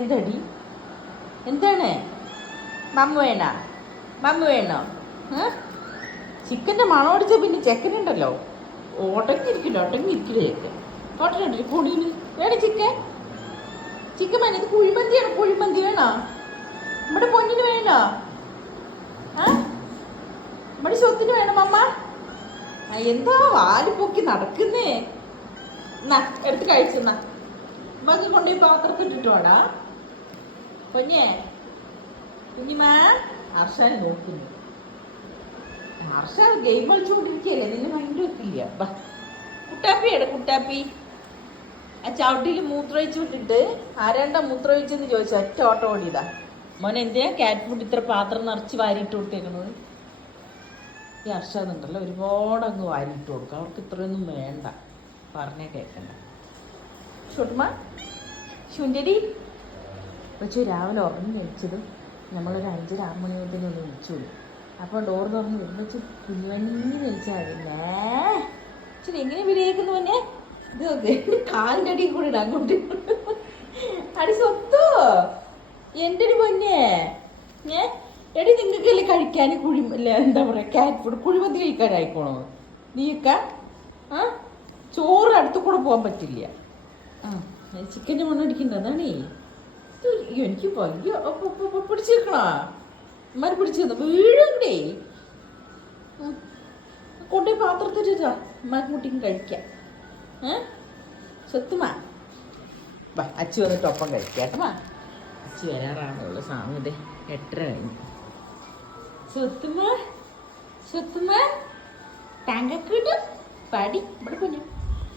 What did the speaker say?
എന്തടി എന്താണ്? മമ്മ വേണ മമ്മ വേണോ? ചിക്കൻ്റെ മണം അടിച്ച പിന്നെ ചെക്കനുണ്ടല്ലോ ഒട്ടങ്ങിയിരിക്കില്ലേ ചെക്കൻ ഓട്ടനുണ്ടല്ലോ പൊടിയിൽ വേണം ചിക്കൻ. ചിക്കൻ വേണം. ഇത് കുഴിമന്തിയാണ്. കുഴിമന്തി വേണോ? നമ്മുടെ പൊന്നിന് വേണോ? നമ്മുടെ സ്വത്തിന് വേണം അമ്മ. എന്താ വാല് പൊക്കി നടക്കുന്നേ? എടുത്ത് കഴിച്ചെന്നാ ബാക്കി കൊണ്ടുപോയി പാത്രത്തിൽ ഇട്ടിട്ടോടാ പൊന്നിയെ. കുഞ്ഞിമാ ഹർഷാനെ നോക്കുന്നു. ഹർഷ ഗെയിം കളിച്ചുകൊണ്ടിരിക്കുകയല്ലേ, നിന്നെ മൈൻഡ് വെക്കില്ല. കുട്ടാപ്പിയുടെ കുട്ടാപ്പി ആ ചവിട്ടിയിൽ മൂത്രമൊഴിച്ച് വിട്ടിട്ട് ആരാണ്ടാ മൂത്രമൊഴിച്ചെന്ന് ചോദിച്ചു ഒറ്റ ഓട്ടം ഓടിയതാ. മോനെ എന്തിനാ ക്യാറ്റ് ഫുഡ് ഇത്ര പാത്രം നിറച്ച് വാരിയിട്ട് കൊടുത്തേക്കുന്നത്? ഈ ഹർഷാന്നുണ്ടല്ലോ ഒരുപാട് അങ്ങ് വാരിയിട്ട് കൊടുക്കുക. അവർക്ക് ഇത്രയൊന്നും വേണ്ട, പറഞ്ഞേ കേൾക്കണ്ട. ഷുട്ടുമ്മ ശുഞ്ചരി വെച്ചു രാവിലെ ഉറങ്ങി കഴിച്ചത് നമ്മളൊരു 5-6 മണി മുതൽ ഒന്ന് വിളിച്ചോളൂ. അപ്പോൾ ഡോർ തുറന്ന് വരുമ്പോൾ കുഞ്ഞുവഞ്ഞി വിളിച്ചാൽ ശരി എങ്ങനെ വിളിയേക്കുന്നു മോനെ? ഇത് നോക്ക് കാലിൻ്റെ അടിയിൽ കൂടി ഇടാൻ കൊണ്ട് അടി സ്വത്തോ എൻ്റെ ഒരു പൊന്നെ. എടി നിങ്ങൾക്കല്ലേ കഴിക്കാൻ എന്താ പറയുക ക്യാറ്റ് ഫുഡ് കുഴിമന്തി കഴിക്കാനായിക്കോണോ നീയൊക്കെ? ചോറ് അടുത്ത് കൂടെ പോകാൻ പറ്റില്ല. ചിക്കൻ്റെ മണ്ണടിക്കണ്ട അതാണേ. എനിക്ക് വയ്യ പിടിച്ചു വെക്കണോ? അമ്മമാർ പിടിച്ചു തന്നു വീഴണ്ടേ. കൊണ്ടുപോയി പാത്രത്തിട്ടാ അമ്മക്ക് കുട്ടിക്കും കഴിക്കാം. സ്വത്തുമാ അച്ചു വന്നിട്ട് ഒപ്പം കഴിക്കാട്ടമാ. അച്ചു വരാറാണുള്ള സമയം ഇതേ 8:30 കഴിഞ്ഞു. സ്വത്തുമാ സ്വത്തുമാ ടാങ്കൊക്കെ ഇട്ടു പാടി ഇവിടെ പൊന്നു.